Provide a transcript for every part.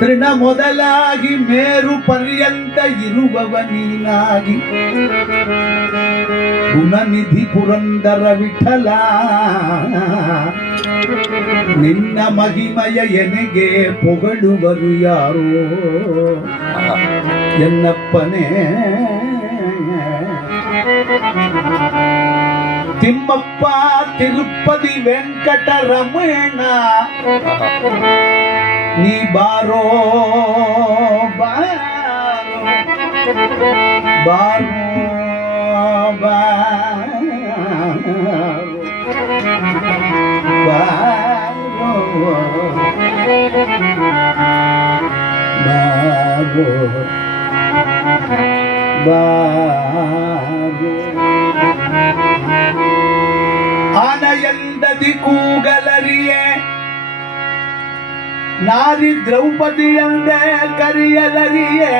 ತೃಣ ಮೊದಲಾಗಿ ಮೇರು ಪರ್ಯಂತ ಇರುವವ ನೀನಾಗಿ. ಗುಣನಿಧಿ ಪುರಂದರ ವಿಠಲ. ನಿನ್ನ ಮಹಿಮಯ ಎನೆಗೆ ಪೊಗಳುವರು ಯಾರೋ? ಎನ್ನಪ್ಪನೇ. ತಿಮ್ಮಪ್ಪ ತಿರುಪತಿ ವೆಂಕಟರಮಣ. ನೀ ಬಾರೋ ಬಾರೋ ಬಾರೋ ಬಾರೋ ಬಾರೋ ಬಾರೋ ಆನಯಂದದಿ ನಾರಿ ದ್ರೌಪದಿಯಂದೆ ಕರಿಯಲರಿಯೇ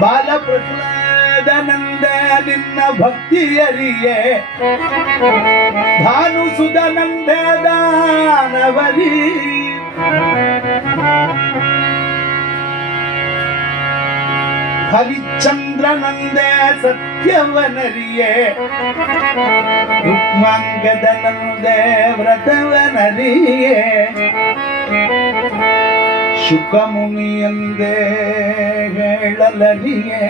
ಬಾಲಪ್ರಹ್ಲಾದನಂದೆ ನಿನ್ನ ಭಕ್ತಿಯರಿಯೇ. ಭಾನು ಸುಧನಂದೆ ದಾನವರಿ. ಹರಿಶ್ಚಂದ್ರನಂದೆ ಸತ್ಯವನರಿಯೇ ರುಕ್ಮಾಂಗದನಂದೆ ವ್ರತವನರಿಯೇ ಶುಕಮುನಿಯಂದೇ ಹೇಳಲರಿಯೇ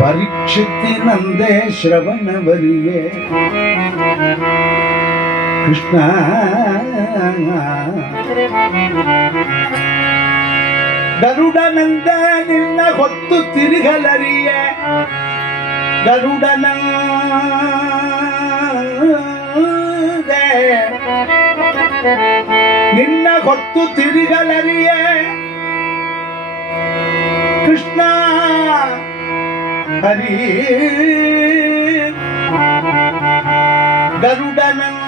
ಪರೀಕ್ಷಿತ್ತಿನಂದೇ ಶ್ರವಣವರಿಯೇ ಕೃಷ್ಣ ಗರುಡನಂದ ನಿನ್ನ ಹೊತ್ತು ತಿರುಗಲರಿಯ. ಗರುಡನ ನಿನ್ನ ಹೊತ್ತು ತಿರುಗಲರಿಯ. ಕೃಷ್ಣ ಹರಿ. ಗರುಡನಂದ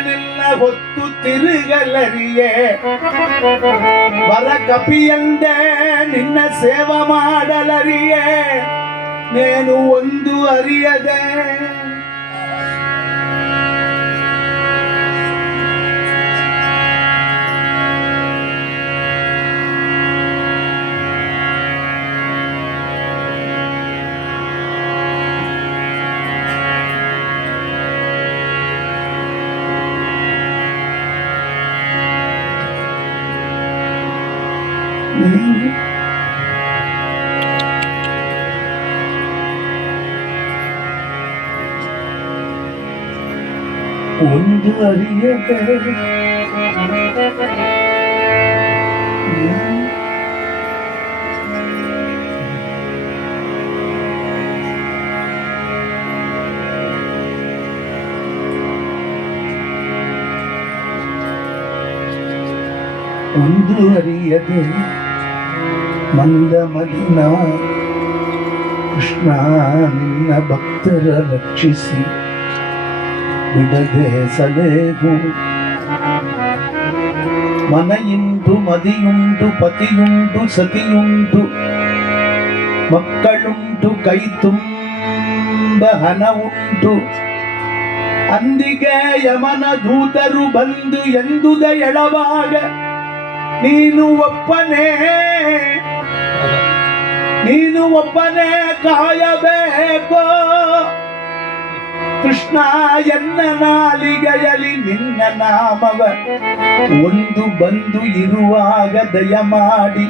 ನಿನ್ನ ಹೊತ್ತು ತಿರುಗಲರಿಯೇ. ಬಲ ಕಪಿಯಂದೆ ನಿನ್ನ ಸೇವ ಮಾಡಲರಿಯೇ. ನೇನು ಒಂದು ಅರಿಯದೆ. ಒಂದು ಅರಿಯದೆ ಒಂದು ಅರಿಯದೆ ಮಂದ ಮಲಿನ ಕೃಷ್ಣ, ನಿನ್ನ ಭಕ್ತರ ರಕ್ಷಿಸಿ ಬಿಡದೆ ಸಲೇಗು. ಮನೆಯುಂಟು, ಮದಿಯುಂಟು, ಪತಿಯುಂಟು, ಸತಿಯುಂಟು, ಮಕ್ಕಳುಂಟು ಕೈ ತುಂಬ ಹಣ ಉಂಟು ಅಂದಿಗೆ ಯಮನ ದೂತರು ಬಂದು ಎಂದುದ ಎಳವಾಗ ನೀನು ಒಪ್ಪನೇ ನೀನು ಒಬ್ಬನೇ ಕಾಯಬೇಕು. ಕೃಷ್ಣ ಎನ್ನ ನಾಲಿಗೆಯಲಿ ನಿನ್ನ ನಾಮವ. ಒಂದು ಬಂದು ಇರುವಾಗ ದಯ ಮಾಡಿ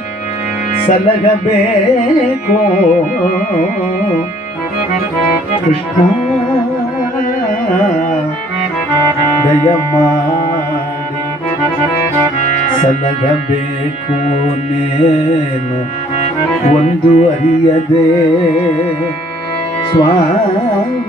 ಸಲಗಬೇಕು. ಕೃಷ್ಣ, ದಯಮಾಡಿ. ಸಲಗಬೇಕು ನೇನು. ಒಂದು ಅರಿಯದೆ ಸ್ವಾಮಿ.